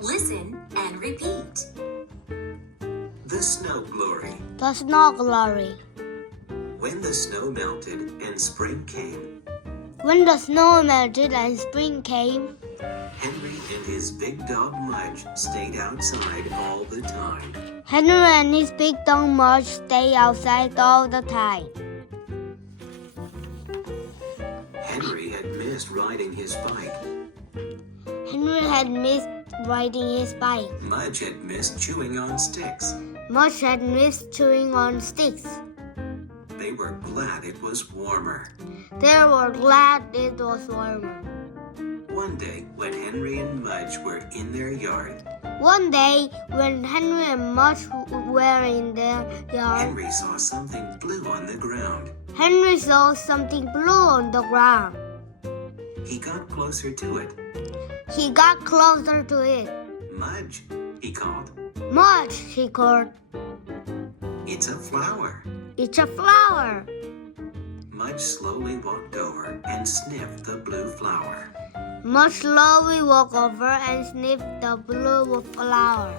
Listen and repeat. The snow glory. The snow glory. When the snow melted and spring came, When the snow melted and spring came, Henry and his big dog Mudge stayed outside all the time. Henry and his big dog Mudge stayed outside all the time. Henry had missed riding his bike. Henry had missed riding his bike. Mudge had missed chewing on sticks. Mudge had missed chewing on sticks. They were glad it was warmer. They were glad it was warmer. One day, when Henry and Mudge were in their yard, One day, when Henry and Mudge were in their yard, Henry saw something blue on the ground. Henry saw something blue on the ground. He got closer to it. He got closer to it. Mudge, he called. Mudge, he called. It's a flower. It's a flower. Mudge slowly walked over and sniffed the blue flower. Mudge slowly walked over and sniffed the blue flower.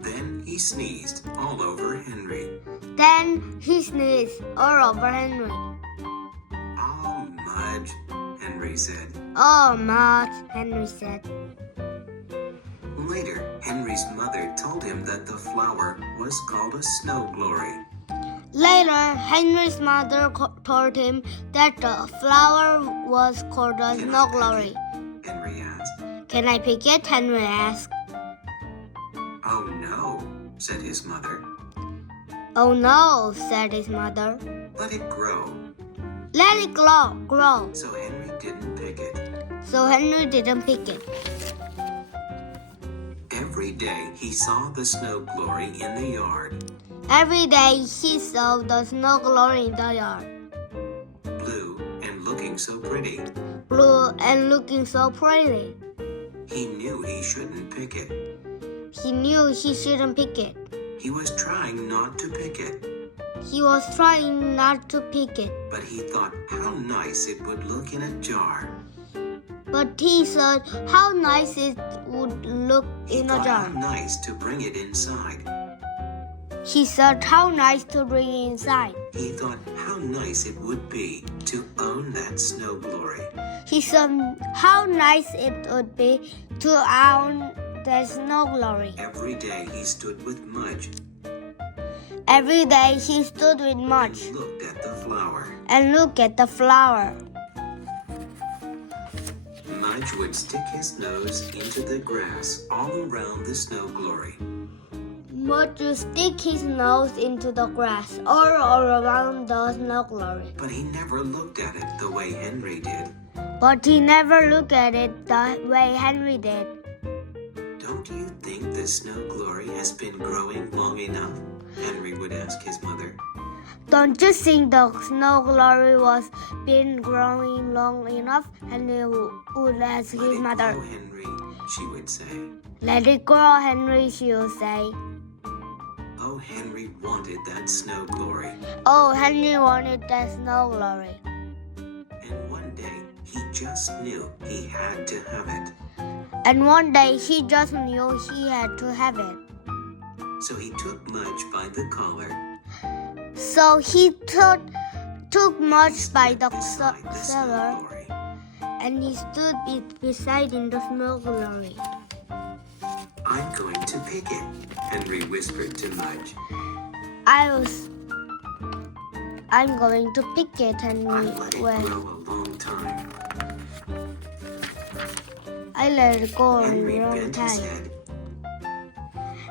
Then he sneezed all over Henry. Then he sneezed all over Henry. Oh, Mudge, Henry said. Oh, Mudge, Henry said. Later, Henry's mother told him that the flower was called a snow glory. Later, Henry's mother told him that the flower was called a snow glory. Henry asked. Can I pick it? Henry asked. Oh, no, said his mother. Oh no, said his mother. Let it grow. Let it grow. So Henry didn't pick it. So Henry didn't pick it. Every day he saw the snow glory in the yard. Every day he saw the snow glory in the yard. Blue and looking so pretty. Blue and looking so pretty. He knew he shouldn't pick it. He knew he shouldn't pick it. He was trying not to pick it. He was trying not to pick it. But he thought how nice it would look in a jar. But he thought how nice it would look in a jar. How nice to bring it inside. He thought how nice to bring it inside. He thought how nice it would be to own that snow glory. He thought how nice it would be to own the snow glory. Every day he stood with Mudge. Every day he stood with Mudge And looked at the flower. and looked at the flower. Mudge would stick his nose into the grass all around the snow glory. Mudge would stick his nose into the grass all around the snow glory. But he never looked at it the way Henry did. But he never looked at it the way Henry did. Don't you think the snow glory has been growing long enough? Henry would ask his mother. Don't you think the snow glory was been growing long enough? Henry would ask his mother. Let it grow, Henry, she would say. Let it grow, Henry, she would say. Oh, Henry wanted that snow glory. Oh, Henry wanted that snow glory. And one day, he just knew he had to have it. And one day he just knew he had to have it. So he took Mudge by the collar. So he took Mudge by the beside the snow cellar glory. and he stood beside in the snow glory. I'm going to pick it, Henry whispered to Mudge. I'm going to pick it, Henry. I let it grow a long time. I let it go a Henry long bent his time. head.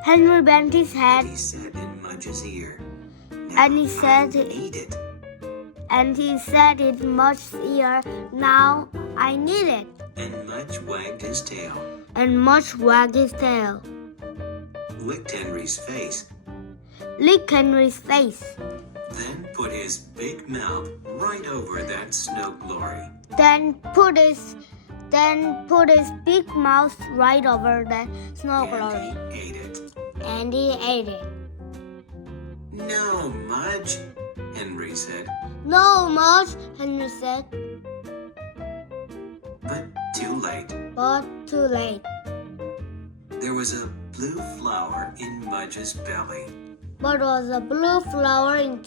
Henry bent his head He said in Mudge's ear. and he said, I need it. and he said in Mudge's ear, now I need it. And Mudge wagged his tail. And Mudge wagged his tail. Licked Henry's face. Licked Henry's face. Then put his big mouth right over that snow glory. Then put his big mouth right over the snow glory. And he ate it. And he ate it. No, Mudge, Henry said. No, Mudge, Henry said. But too late. But too late. There was a blue flower in Mudge's belly. But was a blue flower in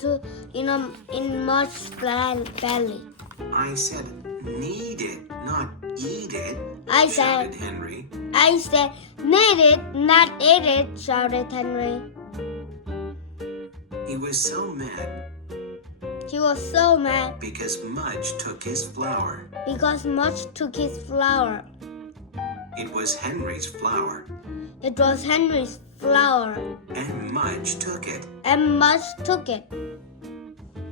Mudge's belly. I said, need it, not eat it, I shouted said, Henry. I said, need it, not eat it, shouted Henry. He was so mad He was so mad because Mudge took his flower. because Mudge took his flower. It was Henry's flower, It was Henry's flower, and Mudge took it. and Mudge took it.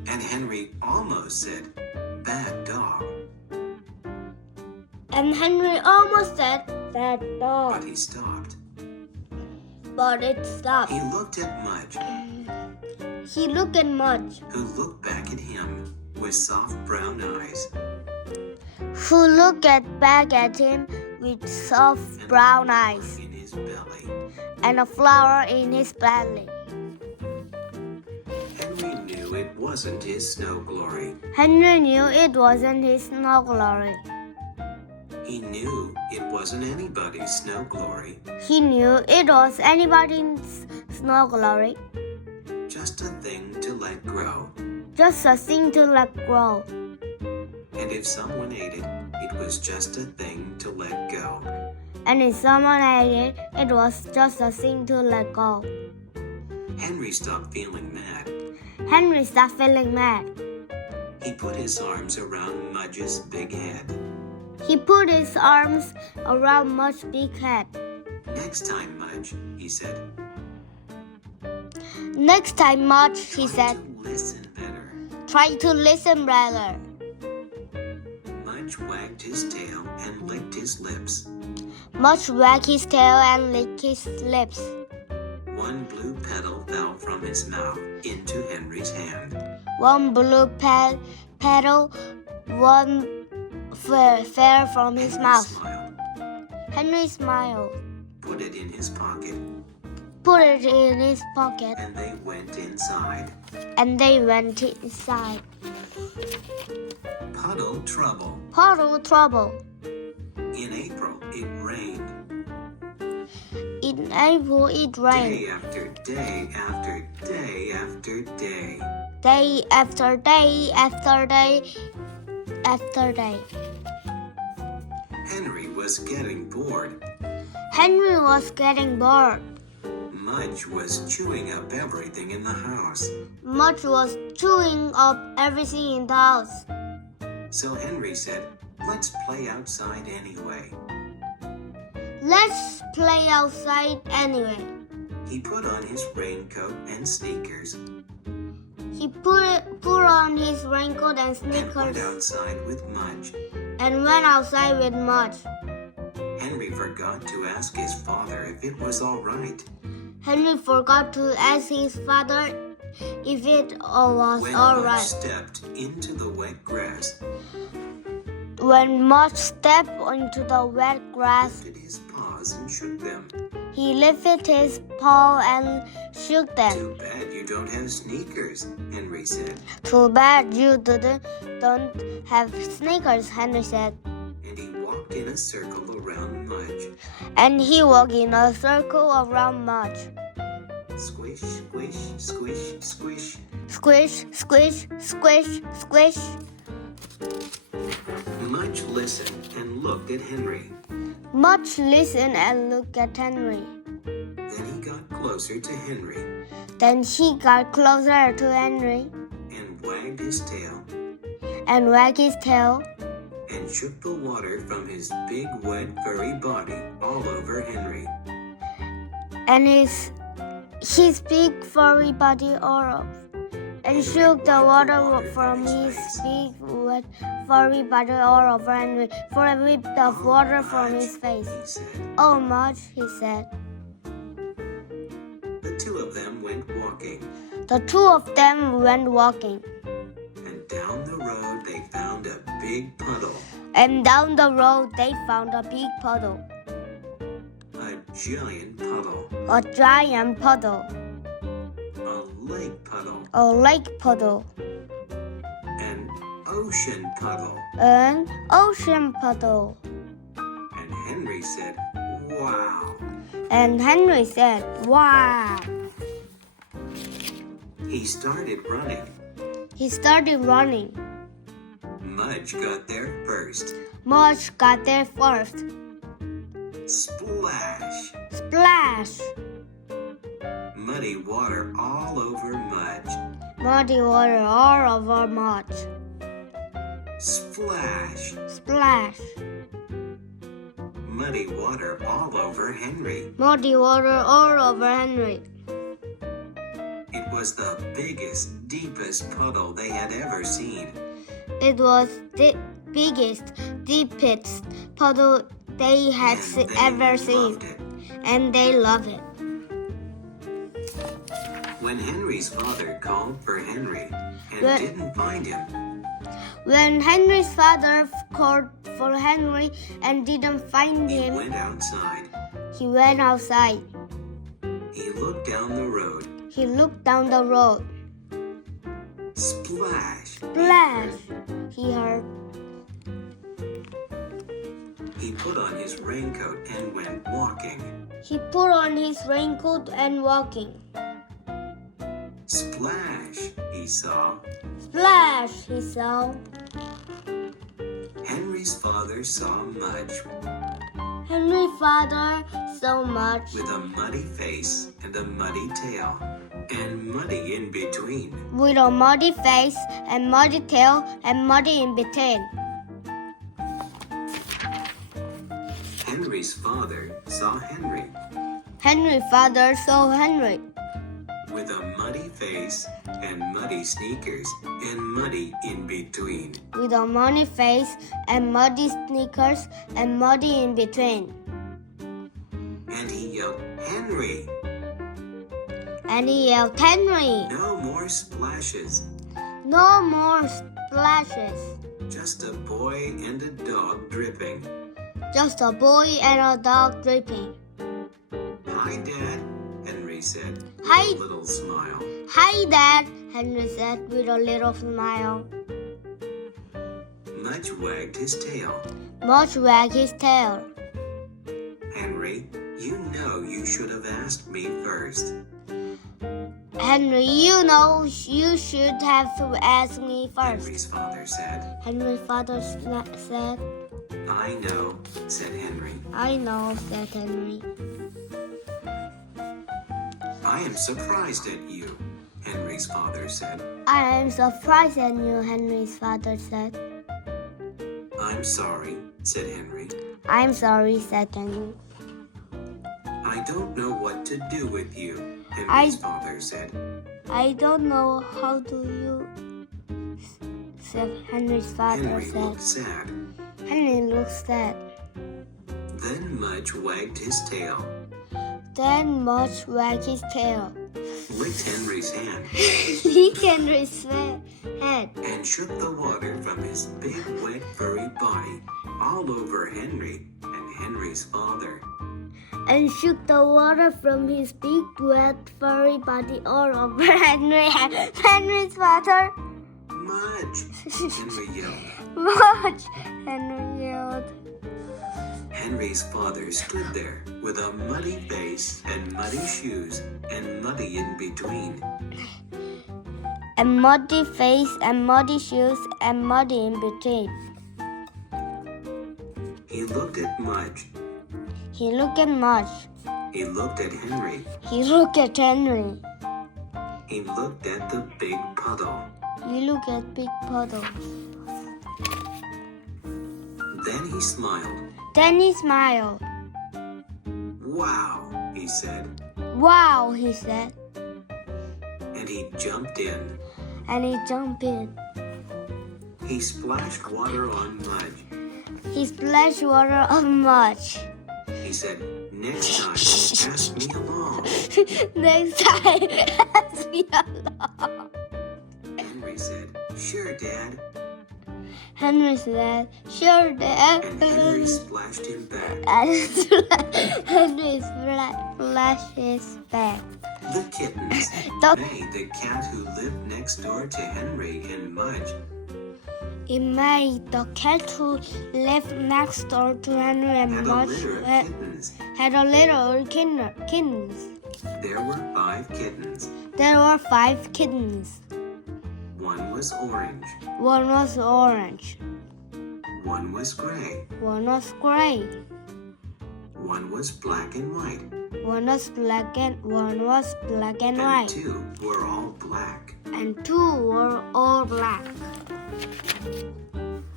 And Henry almost said, bad dog, And Henry almost said, bad dog. but he stopped. But it stopped. He looked at Mudge, He looked at Mudge, who looked back at him with soft brown eyes who looked back at him with soft and brown a flower eyes in his belly. and a flower in his belly. Henry knew it wasn't his snow glory. Henry knew it wasn't his snow glory. He knew it wasn't anybody's snow glory, He knew it was anybody's snow glory, just a thing to let grow. just a thing to let grow. And if someone ate it, it was just a thing to let go. And if someone ate it, it was just a thing to let go. Henry stopped feeling mad. Henry started feeling mad. He put his arms around Mudge's big head. He put his arms around Mudge's big head. Next time, Mudge, he said. Next time, Mudge, he Try said, to listen better. try to listen better. Mudge wagged his tail and licked his lips. Mudge wagged his tail and licked his lips. One blue petal fell from his mouth into Henry's hand. One blue petal fell from his Henry mouth. smiled, Henry smiled, put it in his pocket, put it in his pocket, and they went inside. and they went inside. Puddle trouble. Puddle trouble. In April, it rained. In April, it rained. Day after day after day after day. Day after day after day after day. Henry was getting bored. Henry was getting bored. Mudge was chewing up everything in the house. Mudge was chewing up everything in the house. So Henry said, let's play outside anyway. Let's play outside anyway. He put on his raincoat and sneakers He put on his raincoat and and went sneakers outside with Mudge. and went outside with Mudge. Henry forgot to ask his father if it was all right. Henry forgot to ask his father if it was When all Mudge right. stepped into the wet grass, When Mudge stepped into the wet grass, lifted his paws and shook them. he lifted his paw and shook them. Too bad you don't have sneakers, Henry said. Too bad you don't have sneakers, Henry said. And he walked in a circle around Mudge. And he walked in a circle around Mudge. Squish, squish, squish, squish. Squish, squish, squish, squish. Mudge listened and looked at Henry. Mudge listened and looked at Henry. Then he got closer to Henry Then he got closer to Henry and wagged his tail and wagged his tail and shook the water from his big wet furry body all over Henry. and his big furry body all and shook the water from his big wet furry body all over Henry for a whip of water from his face. He said. Oh, Mudge, he said. The two of them went walking, The two of them went walking, and down the road they found a big puddle, and down the road they found a big puddle, a giant puddle, a giant puddle, a lake puddle, a lake puddle, an ocean puddle. an ocean puddle. And Henry said, wow. And Henry said, "Wow." He started running. He started running. Mudge got there first. Mudge got there first. Splash! Splash! Muddy water all over Mudge. Muddy water all over Mudge. Splash! Splash! Muddy water all over Henry. Muddy water all over Henry. It was the biggest, deepest puddle they had ever seen. It was the biggest, deepest puddle they had ever seen. And they loved it. When Henry's father called for Henry and didn't find him, When Henry's father called for Henry and didn't find him, he went outside. He went outside. He looked down the road. He looked down the road. Splash! Splash! He heard. He put on his raincoat and went walking. He put on his raincoat and walking. Splash! He saw. Splash! He saw. Henry's father saw Mudge Henry's father saw Mudge with a muddy face and a muddy tail, and muddy in between. with a muddy face and muddy tail and muddy in between. Henry's father saw Henry Henry's father saw Henry with a muddy face and muddy sneakers and muddy in between. with a muddy face and muddy sneakers and muddy in between. And he yelled, "Henry! And he yelled, "Henry! No more splashes. No more splashes. Just a boy and a dog dripping." Just a boy and a dog dripping." "Hi, Dad," Henry said with Hi. a little smile. "Hi, Dad," Henry said with a little smile. Mudge wagged his tail. Mudge wagged his tail. "Henry, you know you should have asked me first." "Henry, you know you should have asked me first." Henry's father said. Henry's father said. "I know," said Henry. "I know," said Henry. "I am surprised at you," Henry's father said. "I am surprised at you," Henry's father said. "I'm sorry," said Henry. "I'm sorry," said Henry. "I don't know what to do with you," Henry's father said. "I don't know how do you," said Henry's father Henry said. looked sad. Henry looked sad. Then Mudge wagged his tail, Then Mudge wagged his tail. licked Henry's hand, Licked Henry's head. and shook the water from his big wet furry body all over Henry and Henry's father. And shook the water from his big wet furry body all over Henry's father. "Mudge!" Henry yelled. Mudge! Henry yelled. Henry's father stood there with a muddy face and muddy shoes and muddy in between. A muddy face and muddy shoes and muddy in between. He looked at Mudge. He looked at Mudge. He looked at Henry. He looked at Henry. He looked at the big puddle. He looked at big puddle. Then he smiled. Then he smiled. "Wow," he said. "Wow," he said. And he jumped in. And he jumped in. He splashed water on Mudge. He splashed water on Mudge. He said, "Next time, ask me along." Next time, ask me along. Henry said, "Sure, Dad." Henry said, "Sure, Dad." And Henry splashed him back. Henry splashed his back. The kittens, The- May, the cat who lived next door to Henry and Mudge, It made the cat who lived next door to Henry and Had a Mudge litter of kittens. had a little kittens. There were 5 kittens. There were 5 kittens. One was orange. One was orange. One was gray. One was gray. One was black and white. One was black and And white. 2 were all black. And 2 were all black.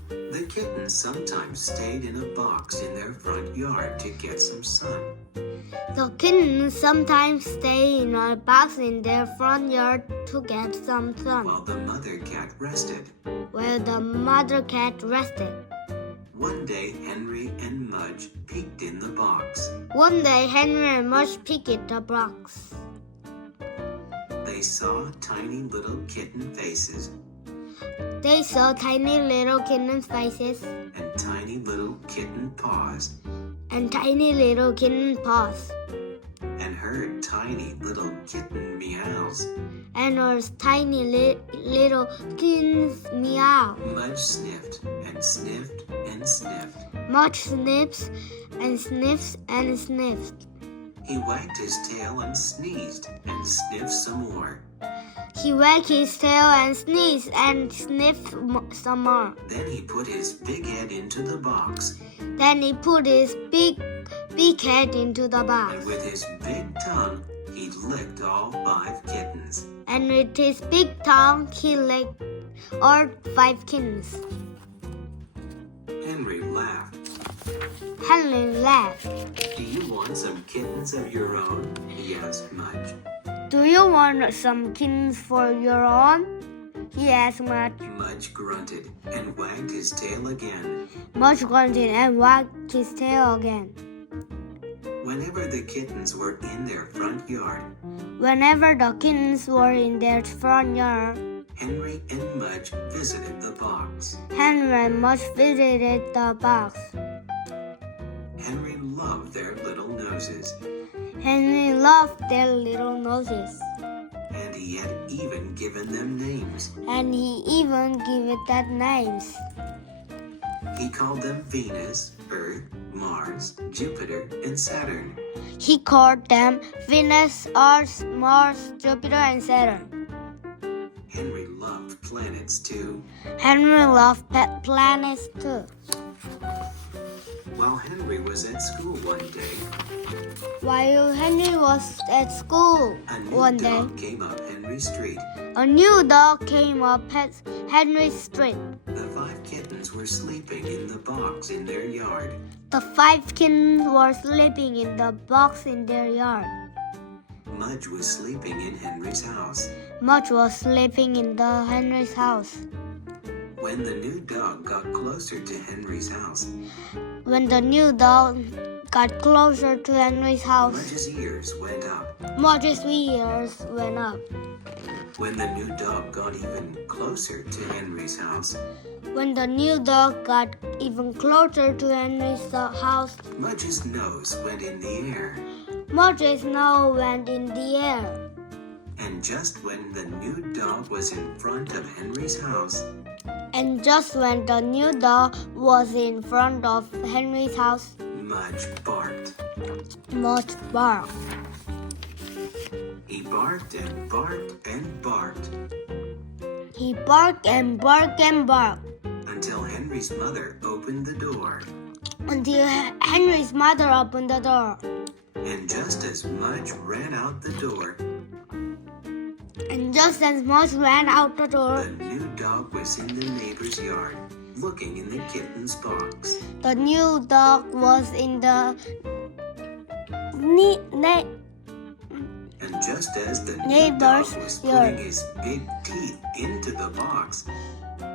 The kittens sometimes stayed in a box in their front yard to get some sun. The kittens sometimes stay in a box in their front yard to get some sun, While the mother cat rested. where the mother cat rested. One day, Henry and Mudge peeked in the box. One day, Henry and Mudge picked the box. They saw tiny little kitten faces They saw tiny little kitten faces and tiny little kitten paws and tiny little kitten paws and heard tiny little kitten meows. and heard tiny little kittens meow. Mudge sniffed and sniffed and sniffed. Mudge sniffs and sniffs and sniffed. He wagged his tail and sneezed and sniffed some more. He wagged his tail and sneezed and sniffed some more. Then he put his big head into the box, Then he put his big head into the box. and with his big tongue, he licked all 5 kittens. And with his big tongue, he licked all 5 kittens. Henry laughed. Henry laughed. Do you want some kittens of your own? He asked Mudge. Do you want some kittens for your own? He asked Mudge. Mudge grunted and wagged his tail again. Mudge grunted and wagged his tail again. Whenever the kittens were in their front yard, Whenever the kittens were in their front yard, Henry and Mudge visited the box. Henry and Mudge visited the box. Henry loved their little noses, Henry loved their little noses, and he had even given them names. and he even gave them names. He called them Venus, Earth, Mars, Jupiter, and Saturn. He called them Venus, Earth, Mars, Jupiter, and Saturn. Henry loved planets too. Henry loved planets too. While Henry was at school one day, While Henry was at school a new one day, dog came up Henry's street. a new dog came up Henry's street. The 5 kittens were sleeping in the box in their yard. The 5 kittens were sleeping in the box in their yard. Mudge was sleeping in Henry's house. Mudge was sleeping in Henry's house. When the new dog got closer to Henry's house, When the new dog got closer to Henry's house, Mudge's ears went up. Mudge's ears went up. When the new dog got even closer to Henry's house, When the new dog got even closer to Henry's house, Mudge's nose went in the air. Mudge's nose went in the air. And just when the new dog was in front of Henry's house, And just when the new dog was in front of Henry's house, Mudge barked. Mudge barked. He barked and barked and barked He barked and barked and barked until Henry's mother opened the door. until Henry's mother opened the door. And just as Mudge ran out the door, And just as Mudge ran out the door, the new dog was in the neighbor's yard, looking in the kitten's box. the new dog was in the And just as the new neighbor's dog was yard. putting his big teeth into the box,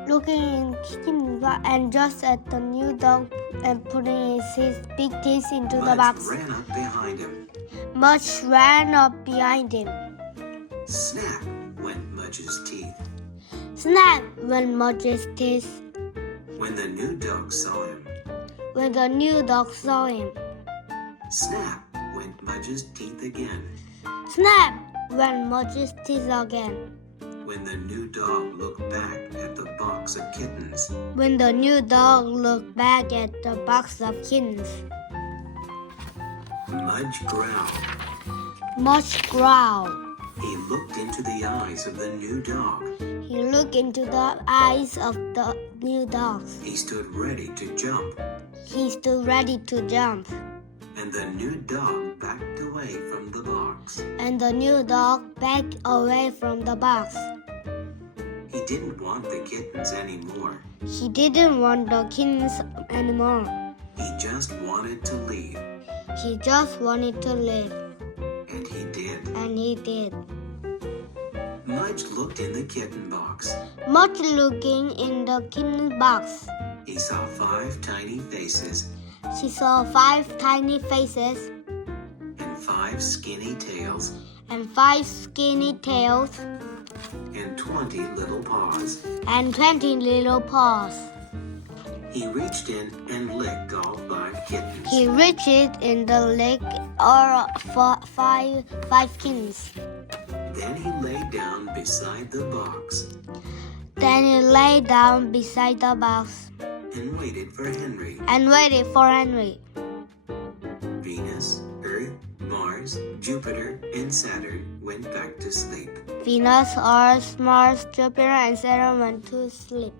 looking in kitchen, and just as the new dog and putting his big teeth into the Mudge box, ran up behind him. Mudge ran up behind him. Snap went Mudge's teeth. Snap went Mudge's teeth. When the new dog saw him, When the new dog saw him, snap went Mudge's teeth again. Snap went Mudge's teeth again. when the new dog looked back at the box of kittens. When the new dog looked back at the box of kittens, Mudge growled. Mudge growled. He looked into the eyes of the new dog. He looked into the eyes of the new dog. He stood ready to jump. He stood ready to jump. And the new dog backed away from the box. And the new dog backed away from the box. He didn't want the kittens anymore. He didn't want the kittens anymore. He just wanted to leave. He just wanted to live. And he did. And he did. Mudge looked in the kitten box. Mudge looking in the kitten box. He saw 5 tiny faces. She saw 5 tiny faces. And 5 skinny tails. And 5 skinny tails. And 20 little paws. And 20 little paws. He reached in and licked all 5 kittens. He reached in the leg or five kittens. Then he lay down beside the box. Then he lay down beside the box. And waited for Henry. And waited for Henry. Venus, Earth, Mars, Jupiter, and Saturn went back to sleep. Venus, Earth, Mars, Jupiter, and Saturn went to sleep.